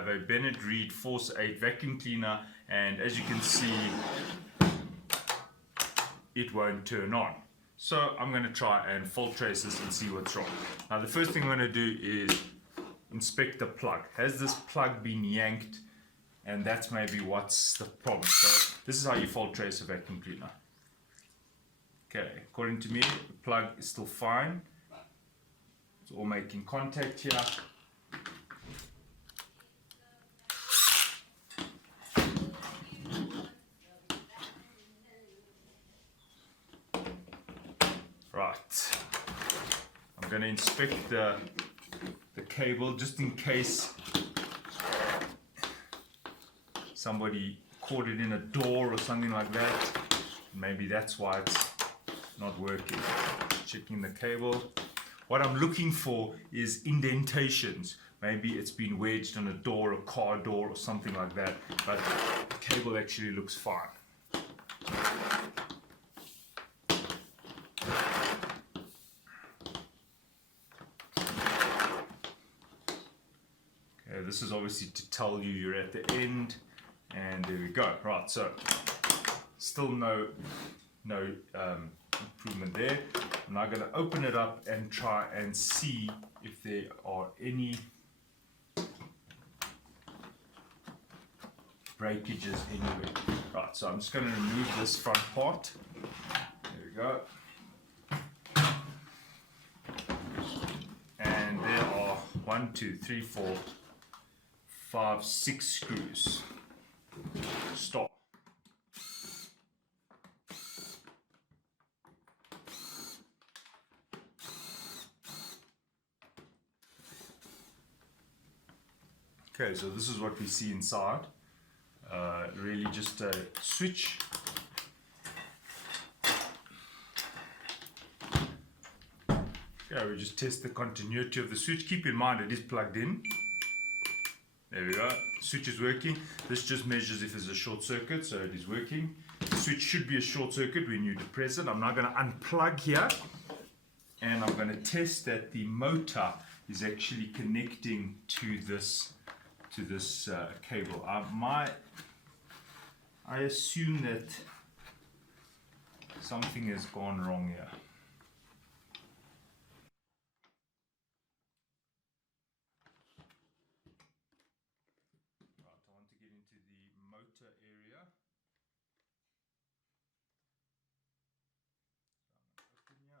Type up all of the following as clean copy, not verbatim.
have a Bennett Read Force 8 vacuum cleaner, and as you can see, it won't turn on. So I'm going to try and fault trace this and see what's wrong. Now the first thing I'm going to do is inspect the plug. Has this plug been yanked? And that's maybe what's the problem. So this is how you fault trace a vacuum cleaner. Okay, according to me, the plug is still fine. It's all making contact here. Right. I'm going to inspect the cable just in case somebody caught it in a door or something like that. Maybe that's why it's not working. Checking the cable. What I'm looking for is indentations. Maybe it's been wedged on a door, a car door or something like that, but the cable actually looks fine. Okay, this is obviously to tell you you're at the end, and there we go. Right, so still no improvement there. I'm now going to open it up and try and see if there are any breakages anywhere. Right, so I'm just going to remove this front part. There we go. And there are 1, 2, 3, 4, 5, 6 screws. Stop. Okay, so this is what we see inside. Really just a switch. Okay, we just test the continuity of the switch. Keep in mind it is plugged in. There we go. Switch is working. This just measures if there's a short circuit, so it is working. The switch should be a short circuit when you depress it. I'm now going to unplug here, and I'm going to test that the motor is actually connecting to this cable. I assume that something has gone wrong here. Right, I want to get into the motor area. So I'm going to open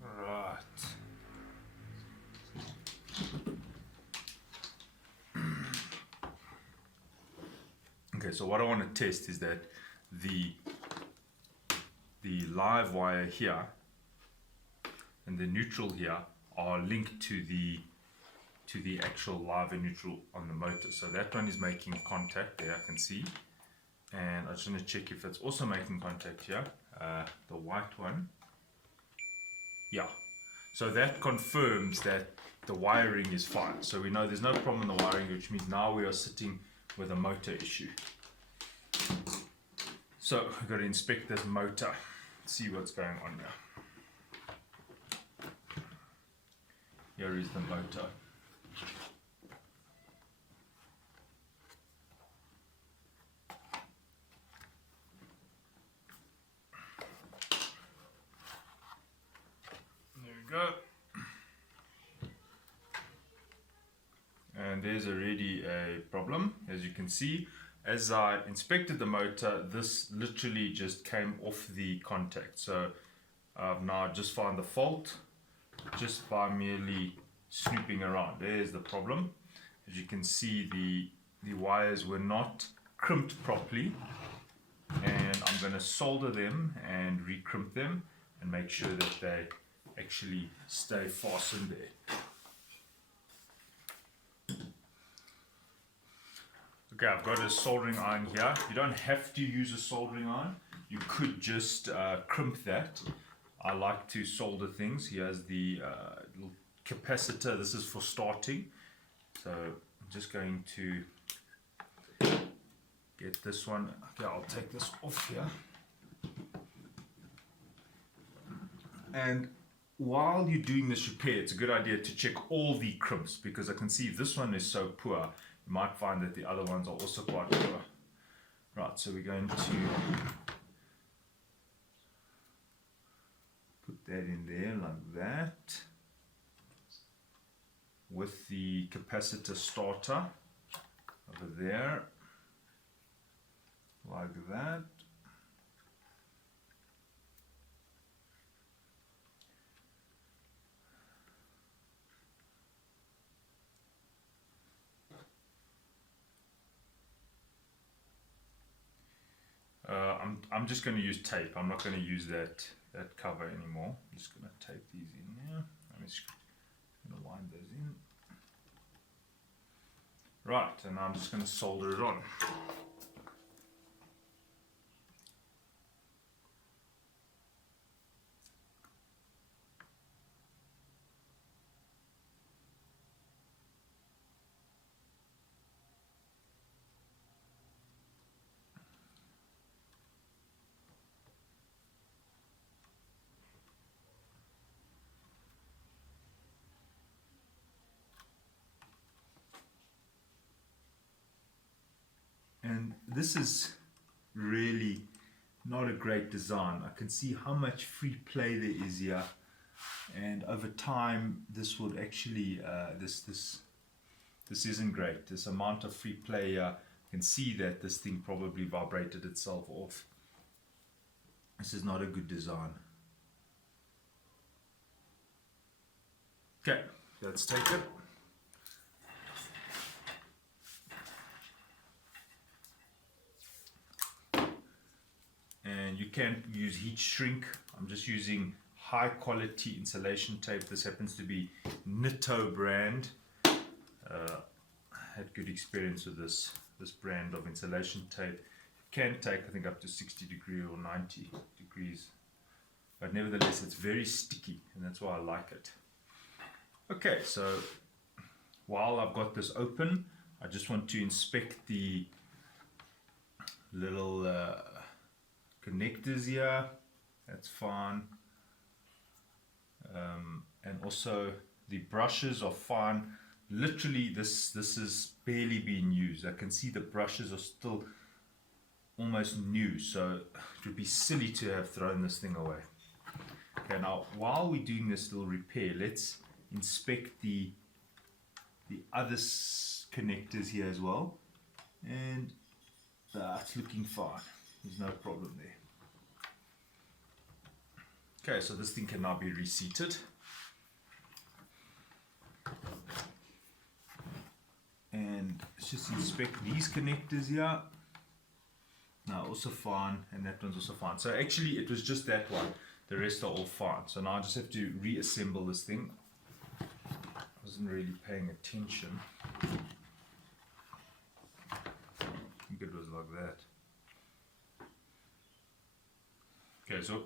here. Right. Okay, so what I want to test is that the live wire here and the neutral here are linked to the actual live and neutral on the motor. So that one is making contact there, I can see. And I just want to check if it's also making contact here. The white one. Yeah, so that confirms that the wiring is fine. So we know there's no problem in the wiring, which means now we are sitting with a motor issue. So we've got to inspect this motor, see what's going on here. Here is the motor. Go. And there's already a problem. As you can see, as I inspected the motor, this literally just came off the contact. So I've now just found the fault just by merely snooping around. There's the problem. As you can see, the wires were not crimped properly, and I'm going to solder them and recrimp them and make sure that they actually stay fastened there. Okay, I've got a soldering iron here. You don't have to use a soldering iron. You could just crimp that. I like to solder things. Here's the little capacitor. This is for starting. So I'm just going to get this one. Okay, I'll take this off here. And while you're doing this repair, it's a good idea to check all the crimps, because I can see if this one is so poor, you might find that the other ones are also quite poor. Right, so we're going to put that in there like that, with the capacitor starter over there, like that. I'm just going to use tape. I'm not going to use that cover anymore. I'm just going to tape these in here. I'm just going to wind those in. Right, and I'm just going to solder it on. And this is really not a great design. I can see how much free play there is here, and over time this would actually this isn't great. This amount of free play here, you can see that this thing probably vibrated itself off. This is not a good design. Okay, let's take it. And you can use heat shrink. I'm just using high quality insulation tape. This happens to be Nitto brand. Had good experience with this brand of insulation tape. It can take, I think, up to 60 degrees or 90 degrees, but nevertheless it's very sticky, and that's why I like it. Okay, so while I've got this open, I just want to inspect the little connectors here. That's fine. And also the brushes are fine. Literally this is barely being used. I can see the brushes are still almost new, so it would be silly to have thrown this thing away. Okay, now while we're doing this little repair, let's inspect the other connectors here as well, and it's looking fine. There's no problem there. Okay, so this thing can now be reseated. And let's just inspect these connectors here. Now also fine, and that one's also fine. So actually it was just that one. The rest are all fine. So now I just have to reassemble this thing. I wasn't really paying attention. I think it was like that. Okay, so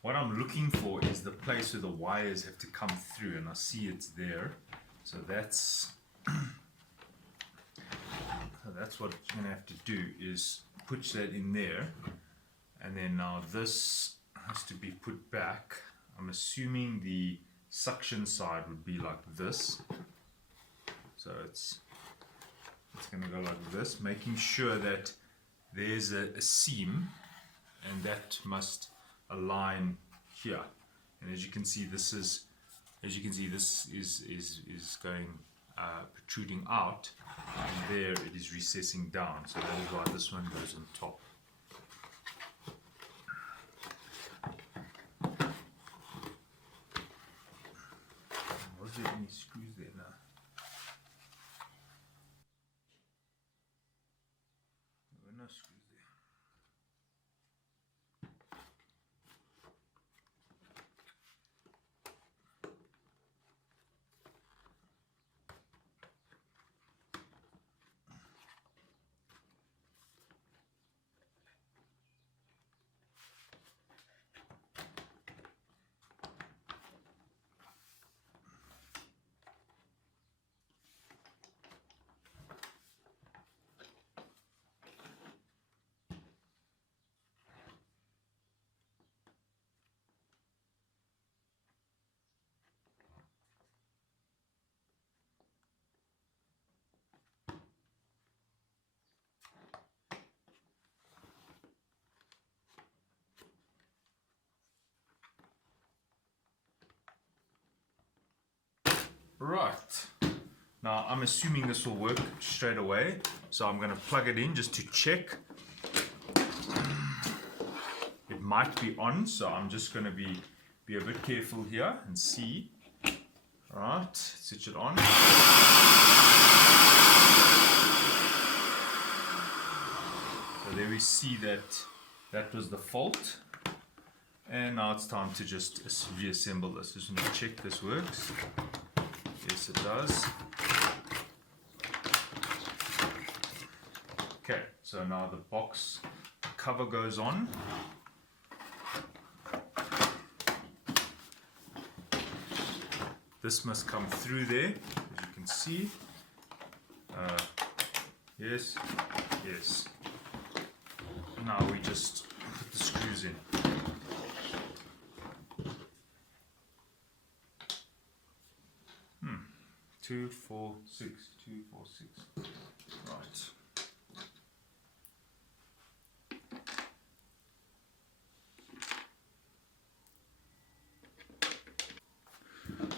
what I'm looking for is the place where the wires have to come through, and I see it's there. So that's what you're going to have to do, is put that in there, and then now this has to be put back. I'm assuming the suction side would be like this. So it's going to go like this, making sure that there's a seam, and that must align here. And as you can see, this is going protruding out, and there it is recessing down. So that is why this one goes on top. Was there any screws there now? There were no screws there. Right. Now I'm assuming this will work straight away, so I'm going to plug it in just to check. It might be on, so I'm just going to be a bit careful here and see. Right, switch it on. So there we see that was the fault. And now it's time to just reassemble this. Just want to check this works. Yes, it does. Okay, so now the box cover goes on. This must come through there, as you can see. Yes, yes. Now we just put the screws in. Two, four, six. Right.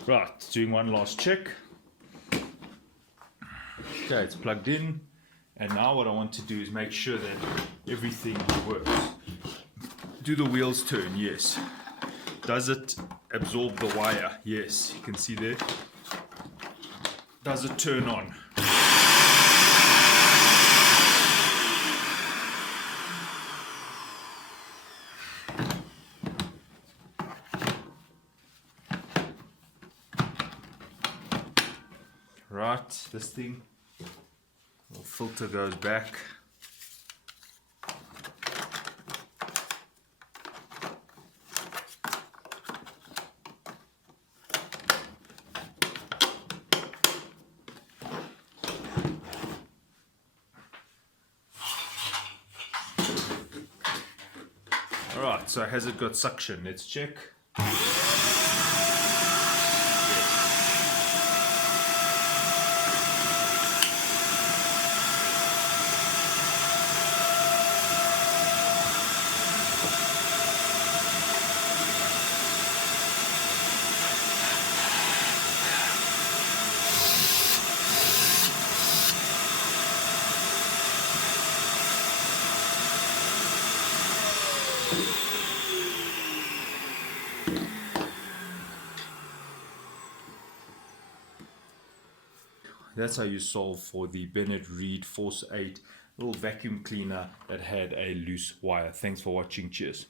Right, doing one last check. Okay, it's plugged in. And now what I want to do is make sure that everything works. Do the wheels turn? Yes. Does it absorb the wire? Yes, you can see there. Does it turn on? Right, this thing, the filter goes back. Alright, so has it got suction? Let's check. That's how you solve for the Bennett Read Force 8 little vacuum cleaner that had a loose wire. Thanks for watching. Cheers.